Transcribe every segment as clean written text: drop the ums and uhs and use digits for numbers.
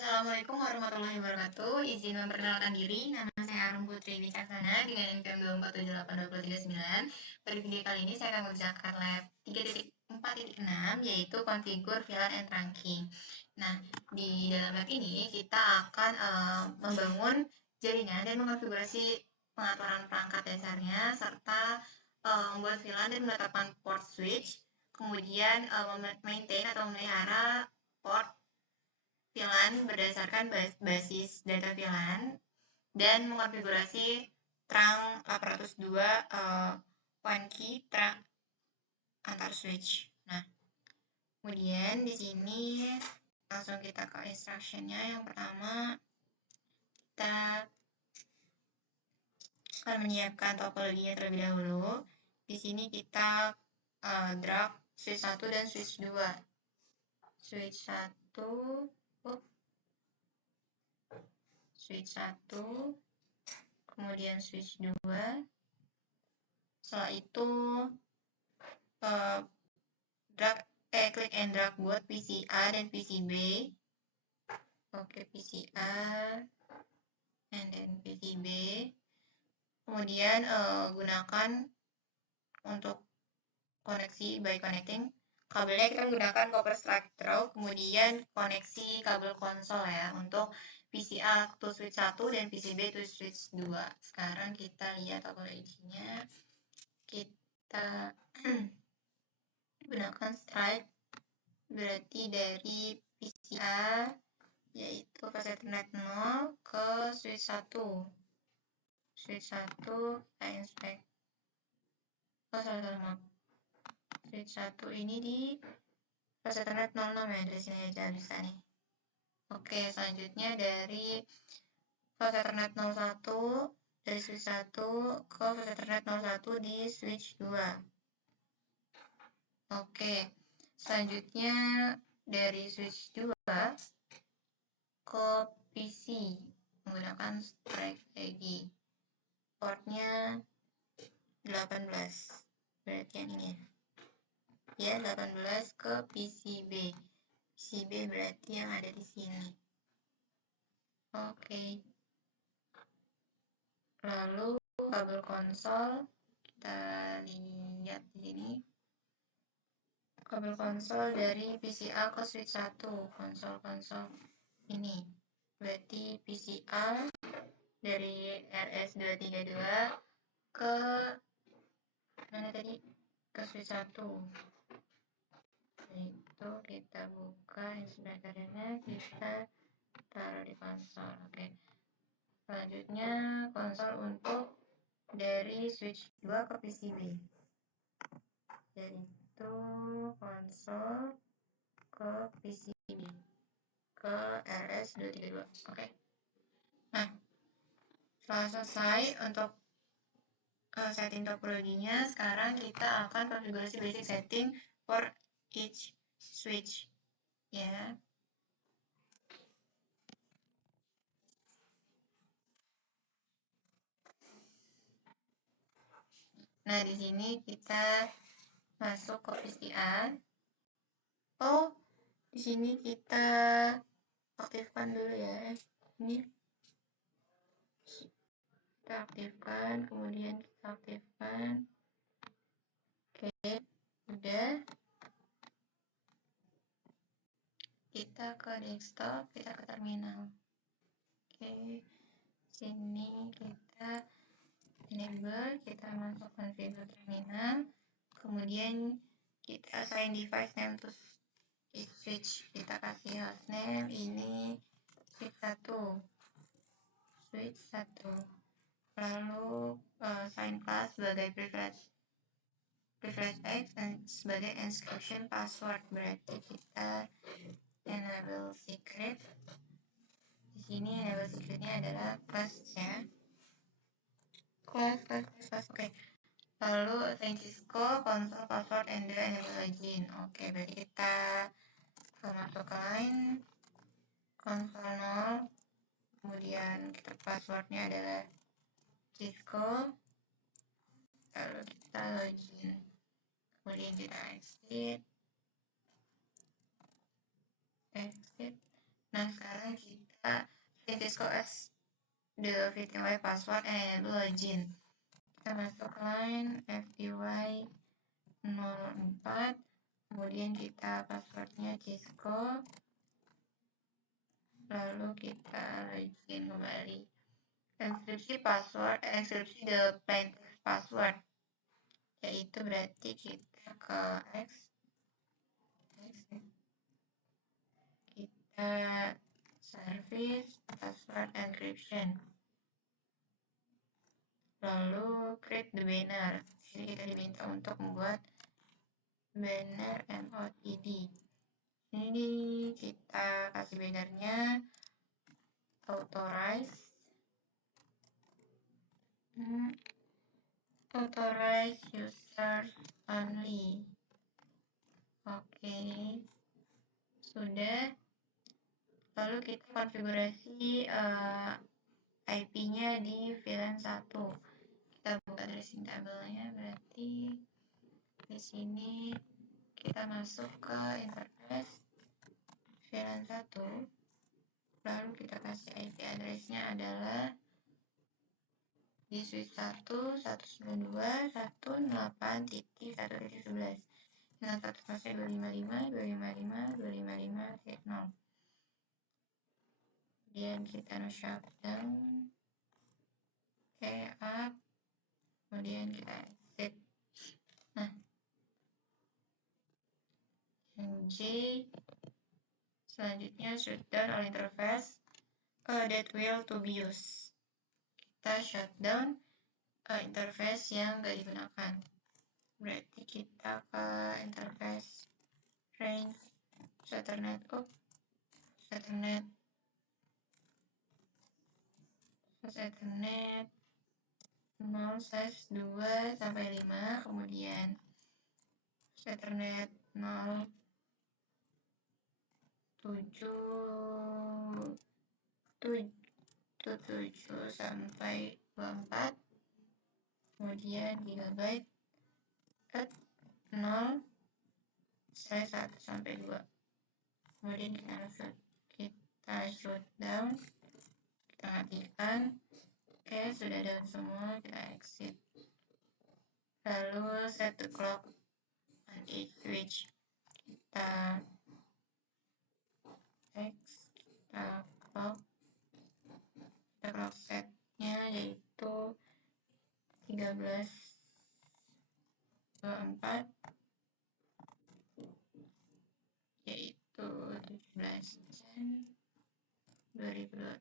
Assalamualaikum warahmatullahi wabarakatuh. Izin memperkenalkan diri, nama saya Arum Putri Wicaksana dengan NPM 2478239. Pada video kali ini saya akan mengerjakan lab 3.4.6 yaitu konfigur VLAN and trunking. Nah, di dalam lab ini kita akan membangun jaringan dan mengonfigurasi pengaturan perangkat dasarnya serta membuat VLAN dan menetapkan port switch, kemudian maintain atau memelihara port VLAN berdasarkan basis data VLAN dan mengonfigurasi trunk 802 point key trunk antar switch. Nah, kemudian di sini langsung kita ke instructionnya. Yang pertama, kita akan menyiapkan topologinya terlebih dahulu. Di sini kita drag switch 1 dan switch 2. Switch 1 switch 1, kemudian switch 2. Setelah itu klik and drag buat PCA dan PCB. Oke, PCA and then PCB. Kemudian gunakan untuk koneksi by connecting kabelnya, kita menggunakan copper strap through, kemudian koneksi kabel konsol ya untuk PCA to switch 1 dan PCB to switch 2. Sekarang kita lihat topologinya. Kita gunakan stripe, berarti dari PCA yaitu fase Ethernet 0 ke switch 1. Switch 1 kita inspect. Switch 1 ini di fase Ethernet 06 ya, dari sini aja bisa nih. Oke, selanjutnya dari fase Ethernet 01 dari switch 1 ke fase Ethernet 01 di switch 2. Oke, selanjutnya dari switch 2 ke PC menggunakan strike lagi. Portnya 18, berarti yang ini ya, 18 ke PCB. PCB berarti yang ada di sini. Oke. Lalu kabel konsol kita lihat di sini. Kabel konsol dari PCA ke switch 1, konsol ini. Berarti PCA dari RS232 ke mana tadi? Ke switch 1. Itu kita buka inspektornya, kita taruh di konsol. Oke. Selanjutnya konsol untuk dari switch 2 ke PCB, yaitu konsol ke PCB ke RS232. Oke. Nah, setelah selesai untuk setting topologinya, sekarang kita akan konfigurasi basic setting for each switch ya. Nah, di sini kita masuk ke PCA. Oh, di sini kita aktifkan dulu ya. Ini kita aktifkan, kemudian kita aktifkan. Oke, udah. Kita ke desktop, kita ke terminal. Oke, sini kita enable, kita masuk configure terminal, kemudian kita assign device name to switch, kita kasih hostname ini switch 1, lalu assign class sebagai privilege X dan sebagai encryption password, berarti kita enable secret. Di sini enable secretnya adalah class ya. Class. Oke. Lalu Cisco console password and enable login. Oke, berarti kita masuk ke line console 0, kemudian kita passwordnya adalah Cisco, lalu kita login, kemudian kita exit. Nah, Nah, sekarang kita set Cisco as the VTY password and enable login. Kita masuk line FTY 04, kemudian kita passwordnya Cisco, lalu kita login kembali. Enkripsi the plain text password, yaitu berarti kita ke kita service password encryption, lalu create the banner. Jadi kita diminta untuk membuat banner MOTD. Ini kita kasih bannernya authorize users only. Oke, sudah. Lalu kita konfigurasi IP-nya di VLAN 1. Kita buka tracing table-nya, berarti di sini kita masuk ke interface VLAN 1. Lalu kita kasih IP address-nya adalah di switch 1, 192, 108.1.11. Dengan status masih 255, 255, 255, 0. Kemudian kita shutdown, up, kemudian kita exit. Nah, yang J selanjutnya shutdown all interface that will to be used. Kita shutdown interface yang nggak digunakan. Berarti kita ke interface range Ethernet 0/2 sampai 5, kemudian Ethernet 0.7 sampai 24, kemudian gigabyte 0/1 sampai 2. Kemudian kita shutdown, kita matikan. Oke, sudah down semua, kita exit. Lalu set the clock on each switch. Kita clock setnya yaitu 13.24, yaitu 17/2026.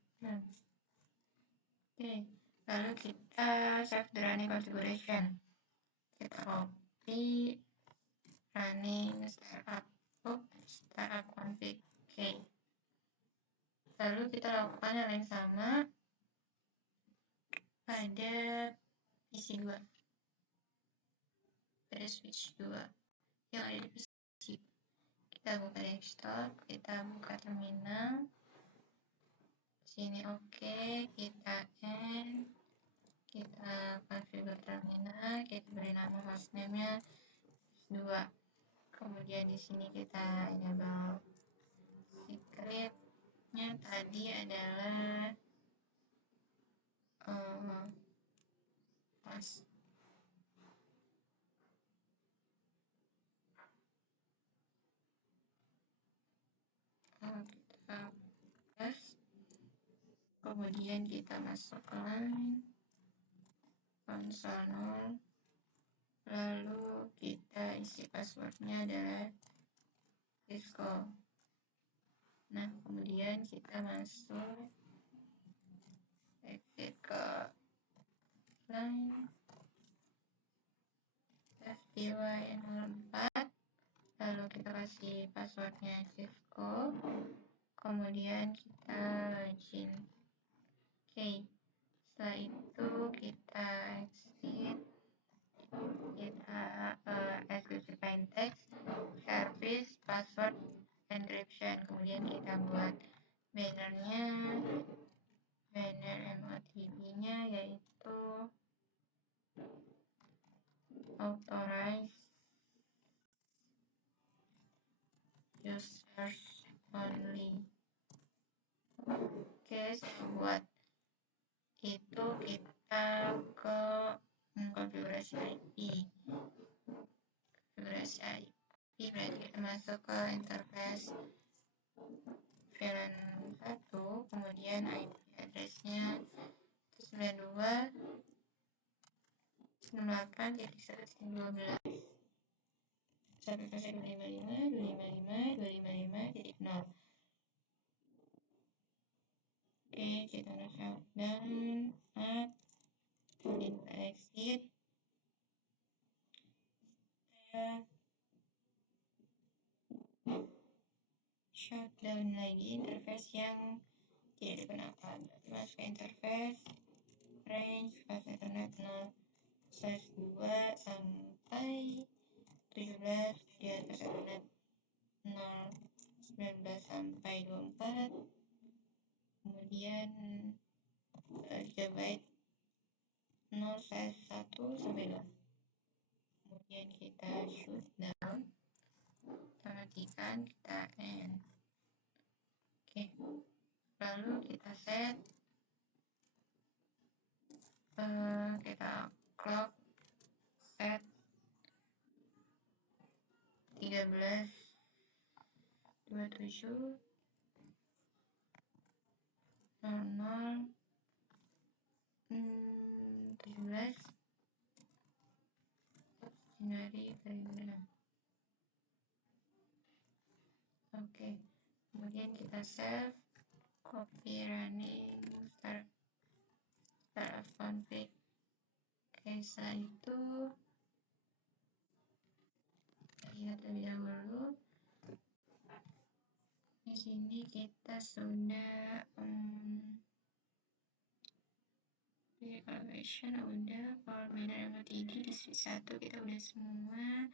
Oke, lalu kita save the running configuration. Kita copy running startup config. Oke. Lalu kita lakukan hal yang sama pada PC 2, pada switch 2 yang ada di PC. Kita buka desktop, kita buka terminal. Sini oke, kita end, kita configure terminal, kita beri nama hostname-nya 2. Kemudian di sini kita enable secret-nya tadi adalah pas. Kita pas. Kemudian kita masuk ke line console 0, lalu kita isi passwordnya adalah Cisco. Nah, kemudian kita masuk exit ke line FTY 04, lalu kita kasih passwordnya Cisco, kemudian kita login. Oke, setelah itu kita exit, kita execute plain text service password encryption, kemudian kita buat bannernya, banner MOTD-nya yaitu authorize users only. guys buat itu kita ke konfigurasi IP. Berarti kita masuk ke interface VLAN 1, kemudian IP address-nya 92.98.112 1.255.255.255.0. Oke, kita shut down, add, kemudian kita exit, shutdown lagi interface yang tidak digunakan. Masuk ke interface range fast ethernet 0/2 sampai 17 di atas ethernet 0/19 sampai 24, kemudian gigabyte 0/1 sampai 2. Kemudian kita shutdown, kita matikan, kita end. Oke, lalu kita set, kita clock set 13.27 00 17 Januari 2006. Oke, kemudian kita save, copy running start config. Oke, setelah itu kita lihat terlebih dahulu. Di sini kita sudah calculation udah, power miner yang ketiga di switch 1 kita udah semua.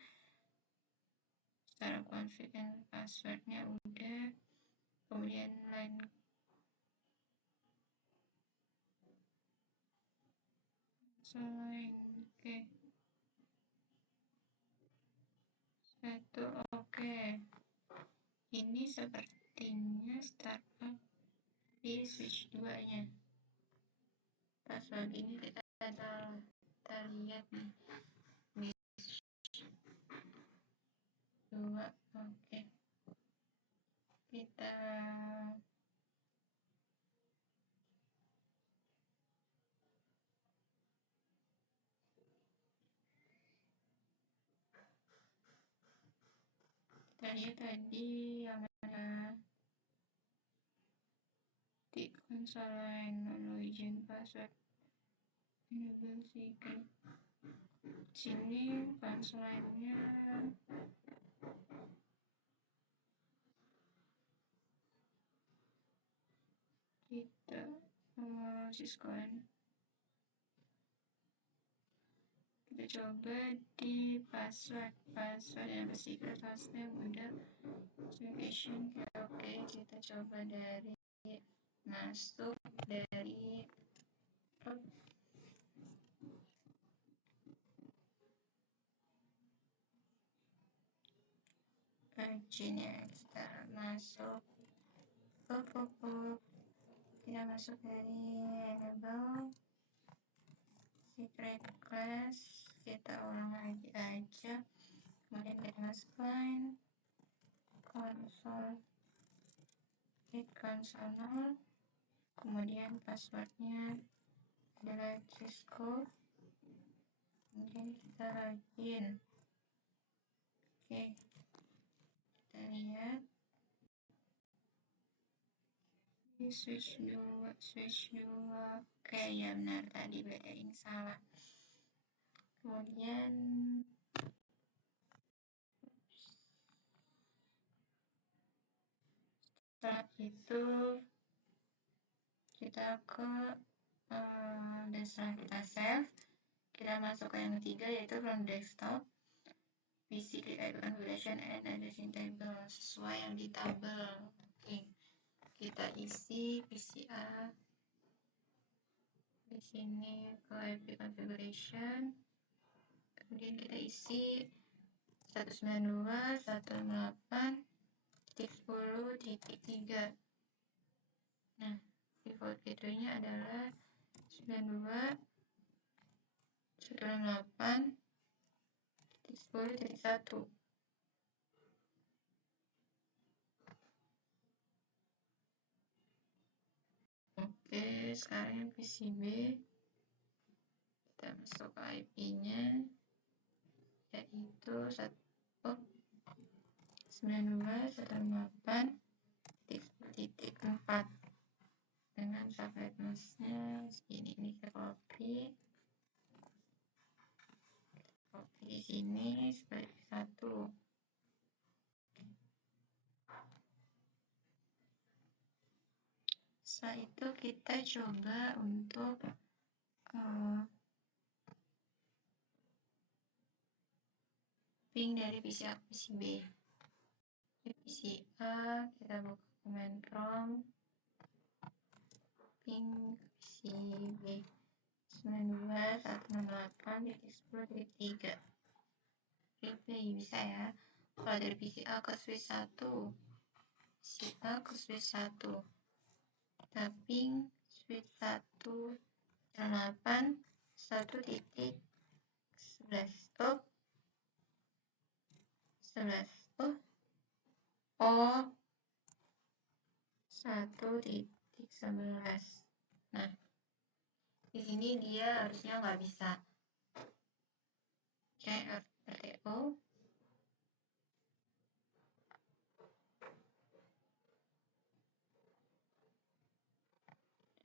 Secara config dan passwordnya udah, kemudian line oke, satu oke. Ini sepertinya startup di switch 2 nya. Password ini kita lihat nih di switch 2. Oke, kita lihat tadi yang mana di console line non-origin password enable secret. Sini console line-nya kita syscon. Kita coba di password yang secret hostname udah certification. Oke, kita coba dari masuk dari virginnya, kita masuk kita masuk dari enable secret class, kita ulang lagi aja, kemudian kita masuk line console hit console, kemudian passwordnya adalah Cisco, kemudian kita login. Oke, kita lihat di switch 2. Oke, ya benar, tadi beda yang salah. Kemudian setelah itu kita ke setelah kita save, kita masuk ke yang ketiga yaitu from desktop PC, klik icon configuration and addressing table sesuai yang di tabel. Oke, kita isi PCA di sini ke IP configuration, kemudian kita isi 192.168.10.3. Nah, default gateway-nya adalah 92.168.10.1. Oke, sekarang yang PCB kita masuk ke IP-nya, yaitu 92.168.10.4 dengan subnet mask-nya segini. Ini kita copy di sini sebagai 1. Setelah itu kita coba untuk ping dari PC A ke PC B. Di PC A kita buka command prompt, ping PC B 92.168.10.3. Replay bisa ya. Kalau dari PC A ke switch 1, PC A ke switch 1, kita ping switch 1 8 1.11. Oh 1.11. Nah, di sini dia harusnya nggak bisa. Oke, RTO.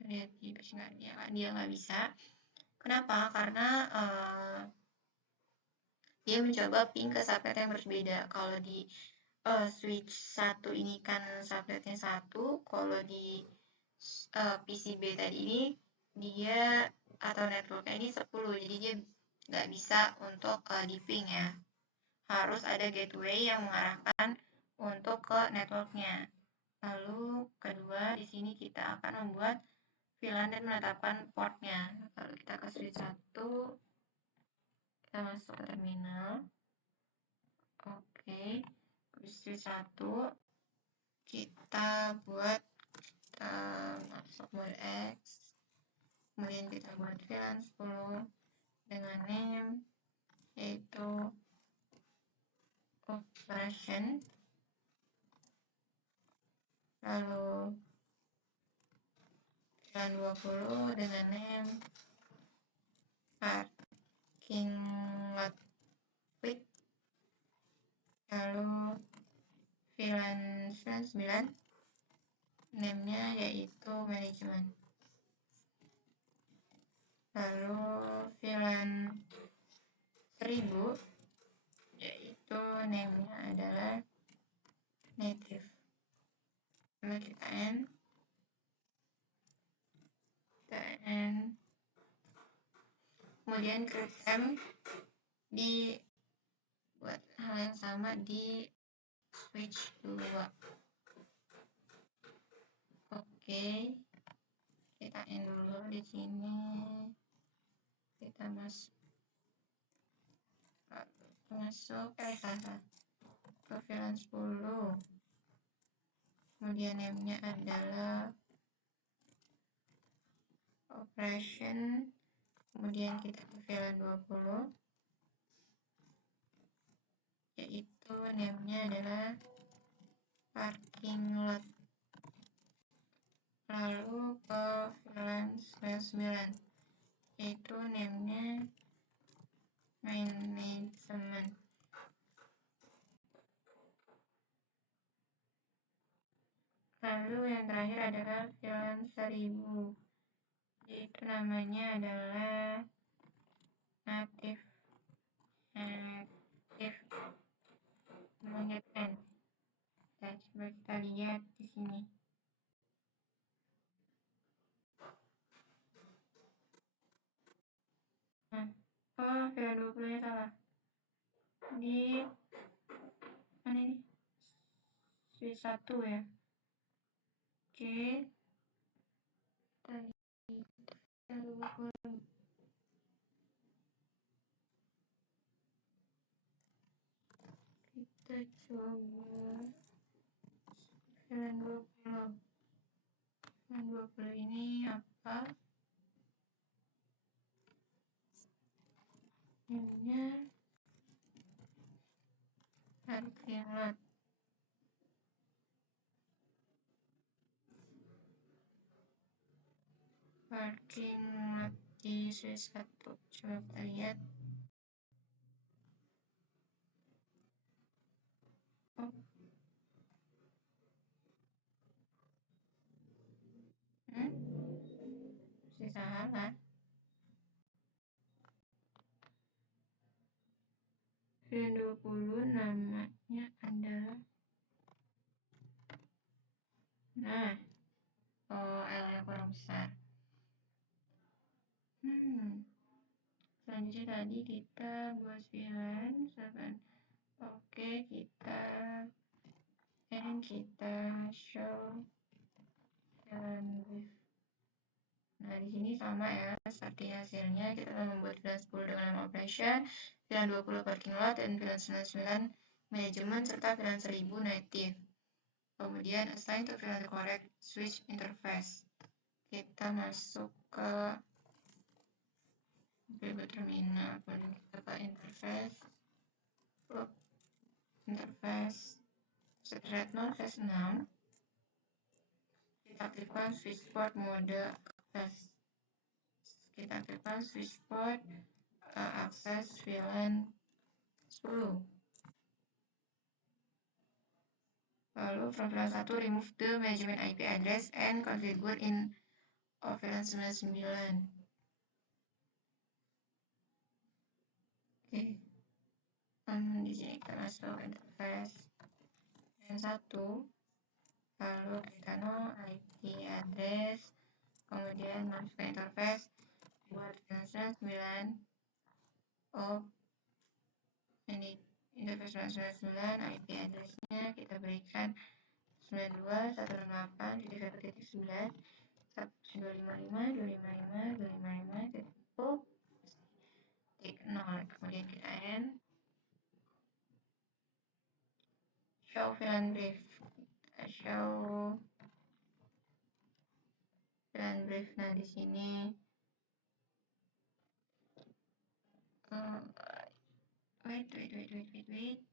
Lihat dia nggak bisa. Kenapa? Karena dia mencoba ping ke subnet yang berbeda. Kalau di switch 1 ini kan subnetnya 1, kalau di PCB tadi ini dia atau networknya ini 10, jadi dia nggak bisa untuk di ping ya. Harus ada gateway yang mengarahkan untuk ke networknya. Lalu kedua, di sini kita akan membuat VLAN dan menetapkan portnya. Lalu kita ke switch 1, kita masuk ke terminal. Oke, switch 1 kita buat, masuk mode X, kemudian kita buat VLAN 10 dengan name yaitu operation, lalu VLAN 20 dengan name parking lot quit, lalu VLAN 99 name-nya yaitu manajemen, lalu VLAN 1000 yaitu name-nya adalah native. Lalu kita end, kemudian create M di buat hal yang sama di switch 2. Oke, kita end dulu di sini. Kita masuk ke VLAN 10. Kemudian name-nya adalah operation. Kemudian kita ke VLAN 20 yaitu name-nya adalah parking lot. Lalu ke VLAN 9 yaitu name-nya management. Lalu yang terakhir adalah VLAN 1000 yaitu namanya adalah native manajemen. Nah, coba kita lihat di sini. Nah, VLAN 20 nya salah. Di mana ini? Switch 1 ya. Oke. Tadi kita coba VLAN 20 20 ini apa? Ininya parking lot. Parking lot di Swiss 1. Coba kita lihat. Oh. Masih salah. Pilihan 20 namanya adalah L-nya kurang besar. Selanjutnya tadi kita buat pilihan 7. Oke, kita show pilihan brief. Nah, di sini sama ya, seperti hasilnya kita membuat pilihan 10 dengan operation, pilihan 20 parking lot, dan pilihan 99 manajemen, serta pilihan 1000 native. Kemudian assign to pilihan correct switch interface. Kita masuk ke terminal, kemudian kita ke interface, Redmond phase 6. Kita aktifkan switchboard mode akses. Kita aktifkan switchboard akses VLAN 10. Lalu from VLAN 1 remove the management IP address and configure in VLAN 99. Oke. Di sini kita masuk interface VLAN 1. Lalu kita IP address, kemudian masuk ke interface buat VLAN 99. Ini interface 99 IP addressnya kita berikan 92.168.1.9 1.255.255.255.0. Kemudian kita end show VLAN brief. Kita show VLAN brief. Nah, di sini wait.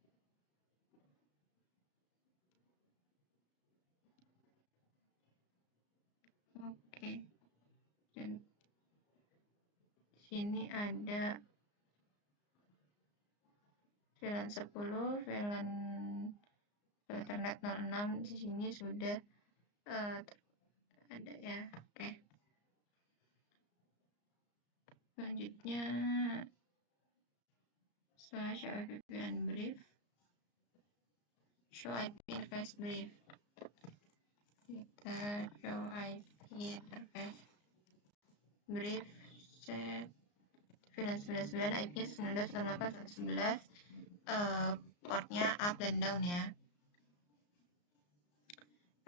Oke. Dan di sini ada VLAN 10, VLAN Ethernet 06 di sini sudah ada ya. Oke. Selanjutnya slash VLAN brief, show IP interface brief. Kita show IP interface brief set VLAN 99 IP 19.168.111, portnya up dan down ya.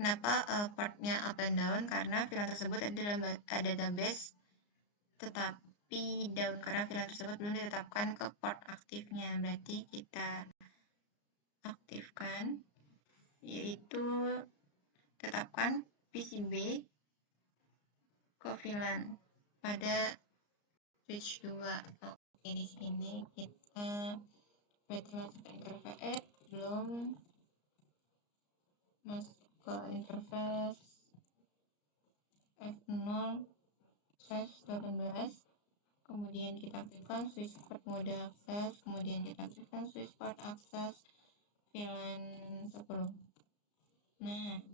Kenapa portnya up dan down? Karena VLAN tersebut ada dalam database, tetapi down karena VLAN tersebut belum ditetapkan ke port aktifnya. Berarti kita aktifkan, yaitu tetapkan PCB ke VLAN pada switch 2. Oke, di sini kita berarti masuk ke interface, belum masuk ke interface F0 /18. Kemudian kita aktifkan switchboard mode akses, kemudian kita aktifkan switchboard akses VLAN 10. Nah,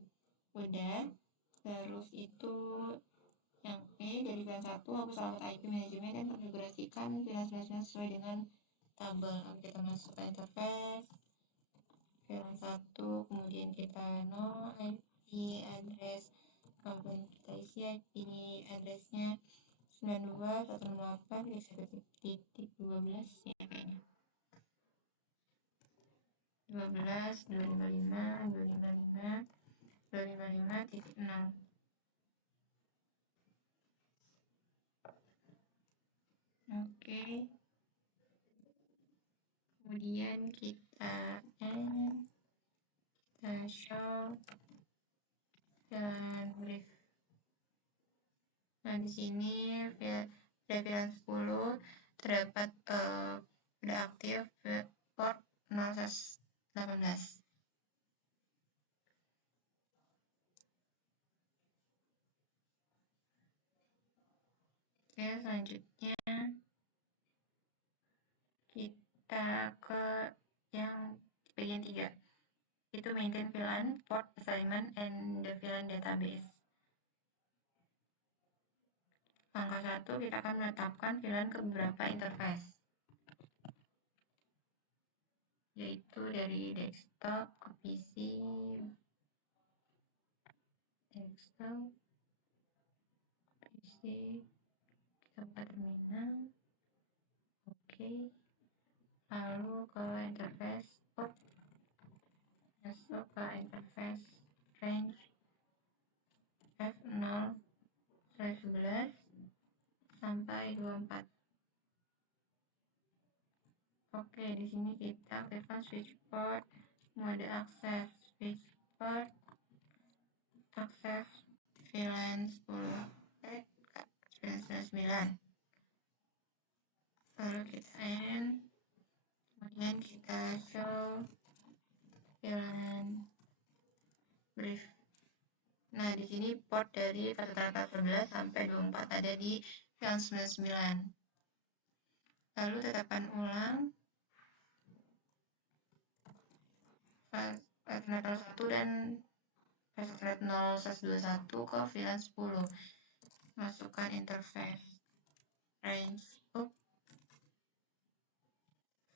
udah. Terus itu yang P dari VLAN 1 hapus alamat IP manajemen dan konfigurasikan VLAN 99 sesuai dengan tabel. Kita masuk ke interface VLAN 1, kemudian kita IP address, kemudian kita isi IP addressnya 92.168.1.12 ya kayaknya. 12.255.255.0. Oke. Kemudian kita show dan brief. Nah, di sini pada VLAN 10 terdapat pada aktif port 0/18. Oke, selanjutnya kita ke yang bagian 3. Itu maintain VLAN, port assignment, and the VLAN database. Langkah 1, kita akan menetapkan VLAN ke beberapa interface, yaitu dari desktop ke PC, desktop, PC, ke terminal, oke. Lalu ke interface port, masuk ke interface range F0/11 sampai 24. Oke, di sini kita aktifkan switch port, mode akses switch port, akses VLAN 9. Lalu kita end, kemudian kita show VLAN brief. Nah, di sini port dari 11 sampai 24 ada di VLAN 99. Lalu tetapkan ulang Ethernet 01 dan Ethernet 0/21 ke VLAN 10. Masukkan interface range up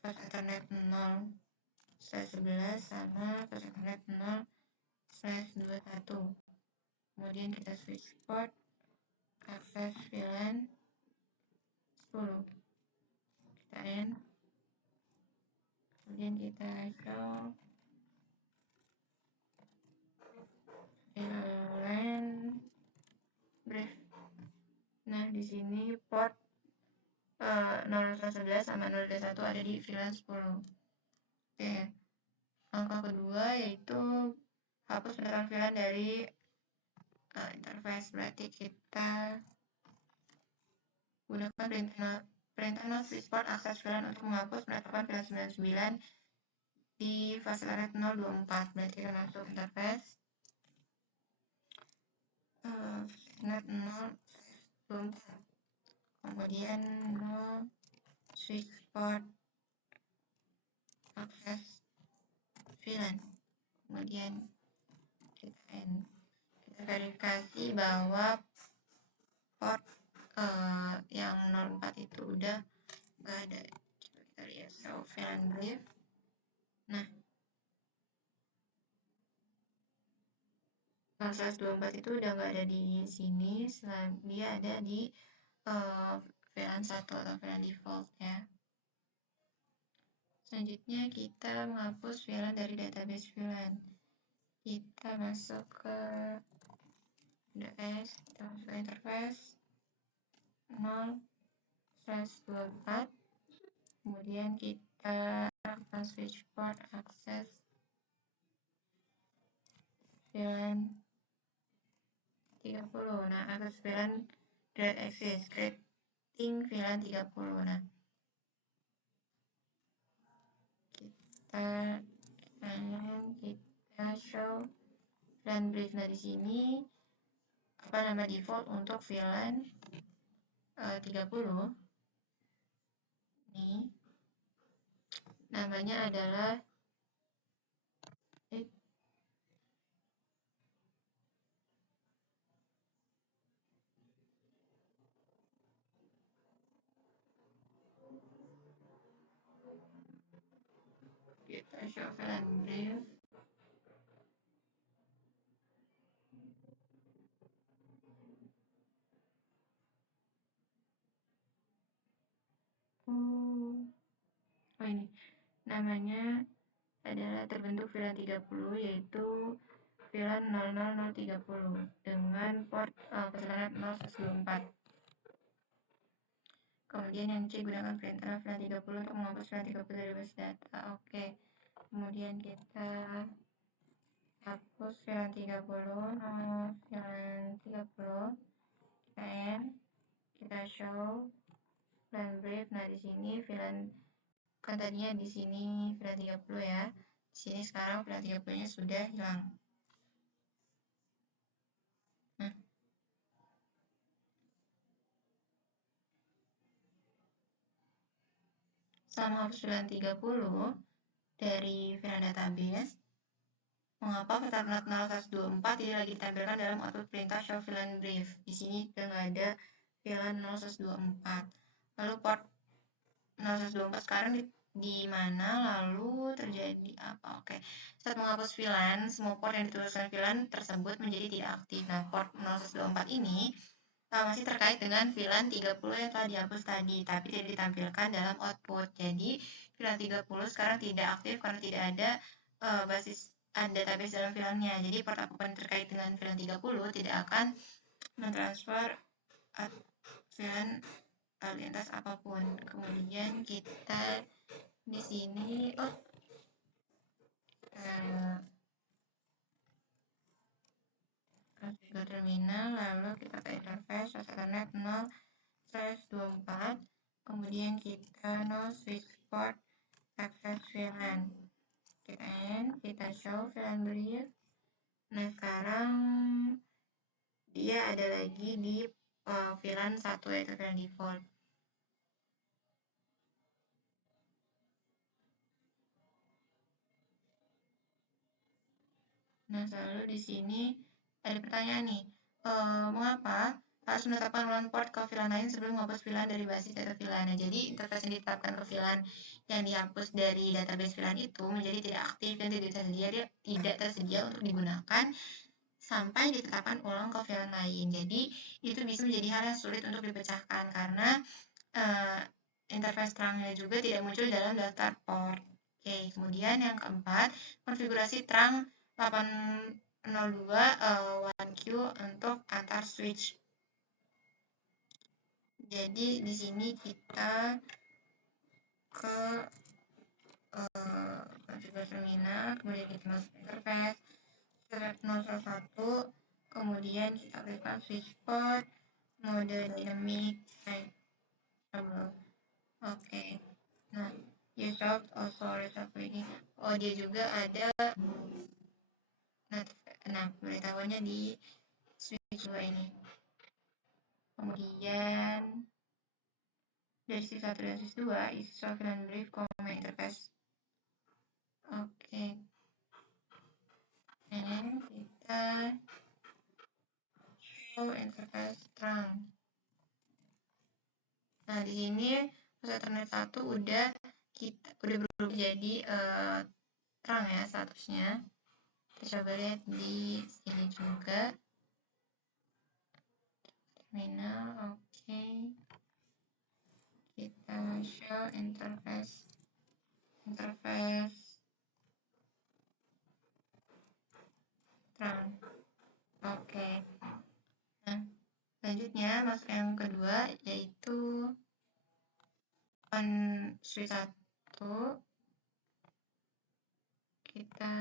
Ethernet 0/11 sama Ethernet 0/21. Kemudian kita switch port, akses VLAN 10. Kita end. Kemudian kita show VLAN brief. Nah, di sini port 0/11 sama 0/21 ada di VLAN 10. Oke. Langkah kedua yaitu hapus penetapan VLAN dari interface. Berarti kita gunakan perintah switch port akses VLAN untuk menghapus penetapan VLAN 99 di fase Ethernet 024. Berarti kita masuk interface Ethernet 024. Kemudian switch port akses VLAN. Kemudian kita end. Kita verifikasi bahwa port yang 04 itu udah nggak ada. Coba kita lihat show VLAN brief. Nah, 0/24 itu udah nggak ada di sini, dia ada di VLAN 1 atau VLAN default ya. Selanjutnya kita menghapus VLAN dari database VLAN. Kita masuk ke DS, kita masuk ke interface 0/24. Kemudian kita akan switch port akses VLAN 30. Nah, akses VLAN direct access, creating VLAN 30. Nah, kita show VLAN brief. Nah, di sini apa nama default untuk VLAN 30? Ini namanya adalah kita show VLAN brief. Oh, ini namanya adalah terbentuk VLAN 30, yaitu VLAN 00030 dengan port Ethernet 0/24. Kemudian yang C, gunakan perintah VLAN 30 untuk menghapus VLAN 30 dari bus data. Oke. Kemudian kita hapus VLAN 30, VLAN 30, kita end. show VLAN brief. Nah, di sini VLAN kan tadinya di sini VLAN 30 ya. Di sini sekarang VLAN 30-nya sudah hilang. Nah, sama hapus VLAN 30 dari VLAN database, mengapa Ethernet 0124 tidak lagi ditampilkan dalam output perintah show VLAN brief? Di sini sudah nggak ada VLAN 0124. Lalu port 0124 sekarang di mana? Lalu terjadi apa? Oke. Saat menghapus VLAN, semua port yang dituliskan VLAN tersebut menjadi tidak aktif. Nah, port 0124 ini masih terkait dengan VLAN 30 yang telah dihapus tadi, tapi tidak ditampilkan dalam output. Jadi, VLAN 30 sekarang tidak aktif karena tidak ada database dalam VLAN-nya. Jadi, port apapun terkait dengan VLAN 30 tidak akan mentransfer VLAN lintas apapun. Kemudian kita di sini ke terminal, lalu kita ke interface Ethernet 0/24, kemudian kita no switch port access VLAN, kita show VLAN brief. Nah, sekarang dia ada lagi di VLAN 1 yaitu VLAN default. Nah, selalu di sini ada pertanyaan nih, mengapa harus menetapkan ulang port ke VLAN lain sebelum menghapus VLAN dari basis data VLAN? Nah, jadi interface yang ditetapkan ke VLAN yang dihapus dari database VLAN itu menjadi tidak aktif dan tidak tersedia untuk digunakan sampai ditetapkan ulang ke VLAN lain. Jadi itu bisa menjadi hal yang sulit untuk dipecahkan karena interface terangnya juga tidak muncul dalam daftar port. Oke, kemudian yang keempat, konfigurasi terang 802 1Q untuk antar switch. Jadi di sini kita ke konfigurasi terminal, kemudian kita masuk interface 001, kemudian kita berikan switch port, mode dynamic trouble. Oke. Nah, use out also reshuffle ini. Oh, dia juga ada nah pemberitahuannya di switch 2 ini. Kemudian dari switch 1 dan switch 2 isi VLAN brief command interface. Oke. Dan kita show interface terang. Nah, di sini Ethernet 1 udah berubah jadi terang ya statusnya. Kita coba lihat di sini juga. Terminal, oke. Kita show interface terang. Oke. Nah, selanjutnya masuk yang kedua yaitu on switch 1. Kita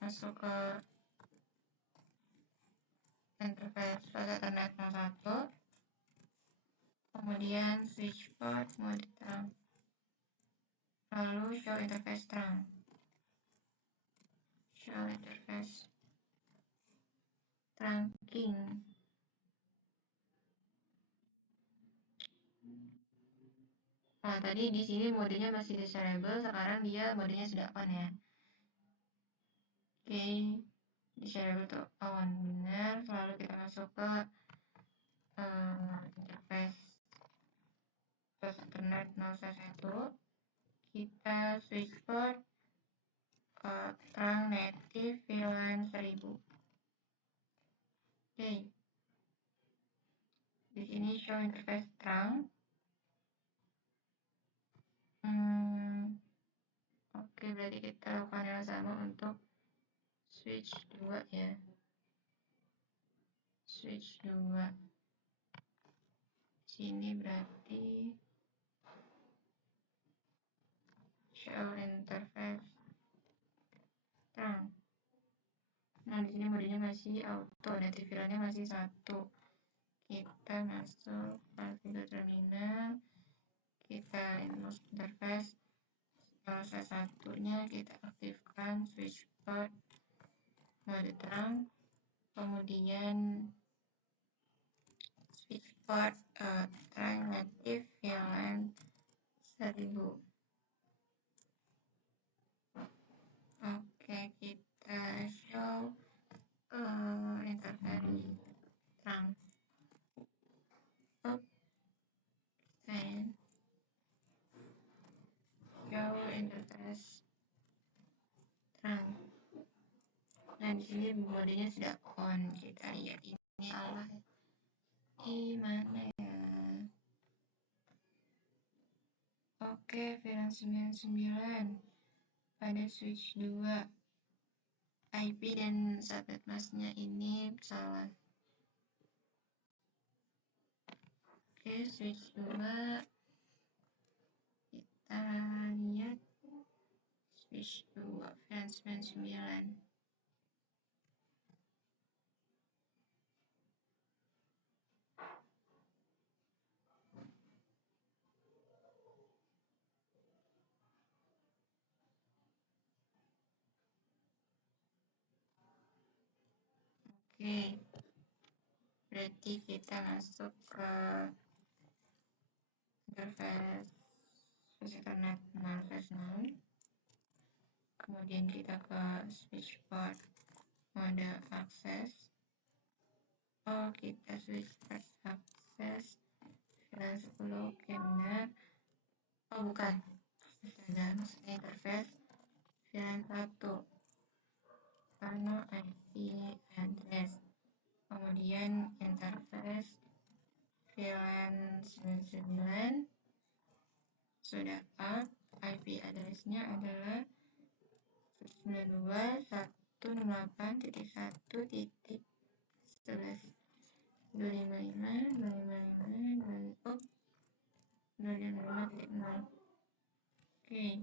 masuk ke interface Ethernet 01, kemudian switch port mode terang, lalu show interface terang, show interface trunking. Nah, tadi di sini modenya masih disable, sekarang dia modenya sudah on ya. Oke, disable to on, benar. Lalu kita masuk ke interface Ethernet 01, kita switch port ke terang native VLAN 1000. Oke, di sini show interface terang. Oke, berarti kita lakukan yang sama untuk switch 2 ya. Switch 2. Sini berarti show interface terang. Nah, di sini modenya masih auto, native VLAN-nya masih 1. kita masuk ke terminal, kita input interface. Salah satunya kita aktifkan switch port mode terang, kemudian switch port terang native VLAN 1000. Oke, kita show interface terang. Show interface terang. Nah, di sini modenya sudah on. Kita lihat ini salah di mana ya? Oke, VLAN 99 pada switch 2. IP dan subnet masknya ini salah. Oke, switch 2. Kita lihat switch 2 VLAN 99. Oke, berarti kita masuk ke interface Ethernet 0/0. Kemudian kita ke switch port mode akses. Oh, kita switch port akses VLAN 10 benar. Oh, bukan. Astaga, interface VLAN 1 karena IP address. Kemudian interface VLAN 99 sudah up. IP addressnya adalah 192.168.11.255.255.255.0. Oke,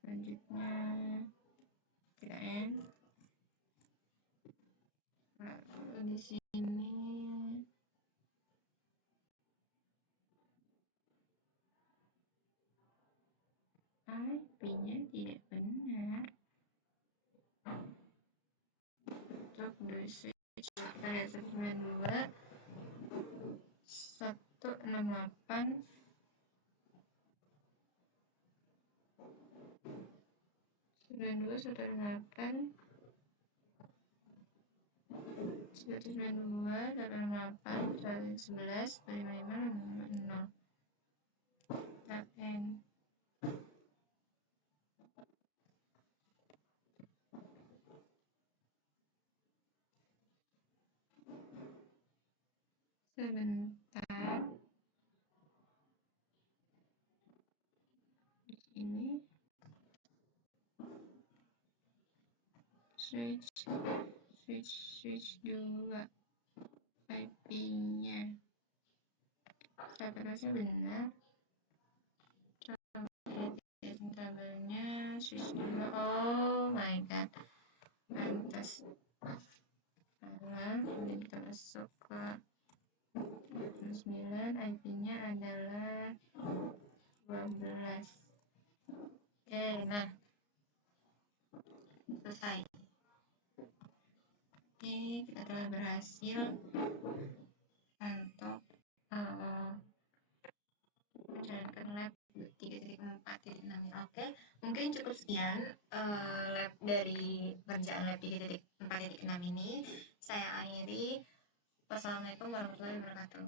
selanjutnya kita end. Lalu di sini IP-nya tidak benar. Untuk the switch area 192 168 92 168 192 168 111 255 kita end. Sebentar, ini switch 2 IP-nya saya rasa benar. Coba lihat tabelnya switch 2. Oh my god, pantas salah. Kemudian kita masuk ke 9, IP-nya adalah 12. Oke, nah selesai. Oke, kita telah berhasil untuk menjalankan lab 3.4.6. Oke, mungkin cukup sekian lab dari kerjaan lab 3.4.6 ini. Saya akhiri. Wassalamualaikum warahmatullahi wabarakatuh.